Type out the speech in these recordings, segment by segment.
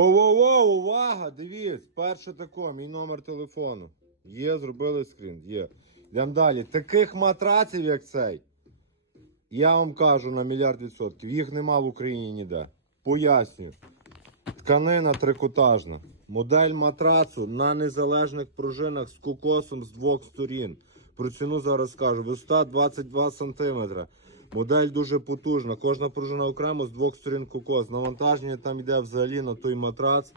Воу-воу, увага! Дивіться, перше тако, мій номер телефону. Є, зробили скрін, є. Йдемо далі. Таких матраців, як цей, я вам кажу на мільярд відсотків, їх нема в Україні ніде. Пояснюю. Тканина трикотажна. Модель матрацу на незалежних пружинах з кокосом з двох сторін. Про ціну зараз скажу. Висота 22 см. Модель дуже потужна. Кожна пружина окремо з двох сторін кокос. Навантаження там йде взагалі на той матрац.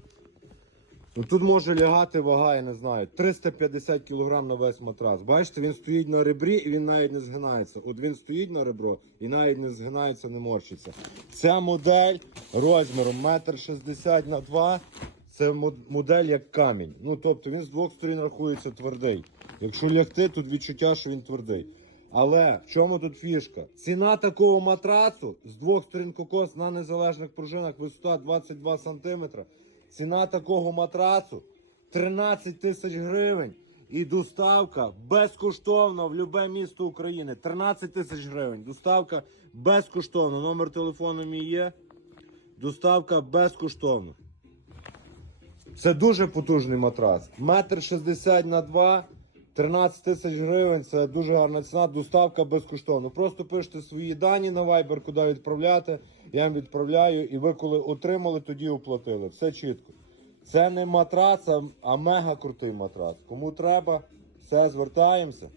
Ну, тут може лягати вага, я не знаю, 350 кг на весь матрац. Бачите, він стоїть на ребрі і він навіть не згинається. От він стоїть на ребро і навіть не згинається, не морщиться. Ця модель розміром 1,60 на 2 це модель як камінь. Ну тобто він з двох сторін рахується твердий. Якщо лягти, тут відчуття, що він твердий. Але в чому тут фішка? Ціна такого матрацу з двох сторін кокос на незалежних пружинах висота 22 см. Ціна такого матрацу 13 тисяч гривень. І доставка безкоштовна в будь-яке місто України. 13 тисяч гривень. Доставка безкоштовна. Номер телефону мій є. Доставка безкоштовна. Це дуже потужний матрац. Метр 60 на 2, 13 тисяч гривень. Це дуже гарна ціна. Доставка безкоштовно. Просто пишете свої дані на Viber, куди відправляти. Я вам відправляю, і ви коли отримали, тоді оплатили. Все чітко. Це не матрац, а- мега крутий матрац. Кому треба, все звертаємося.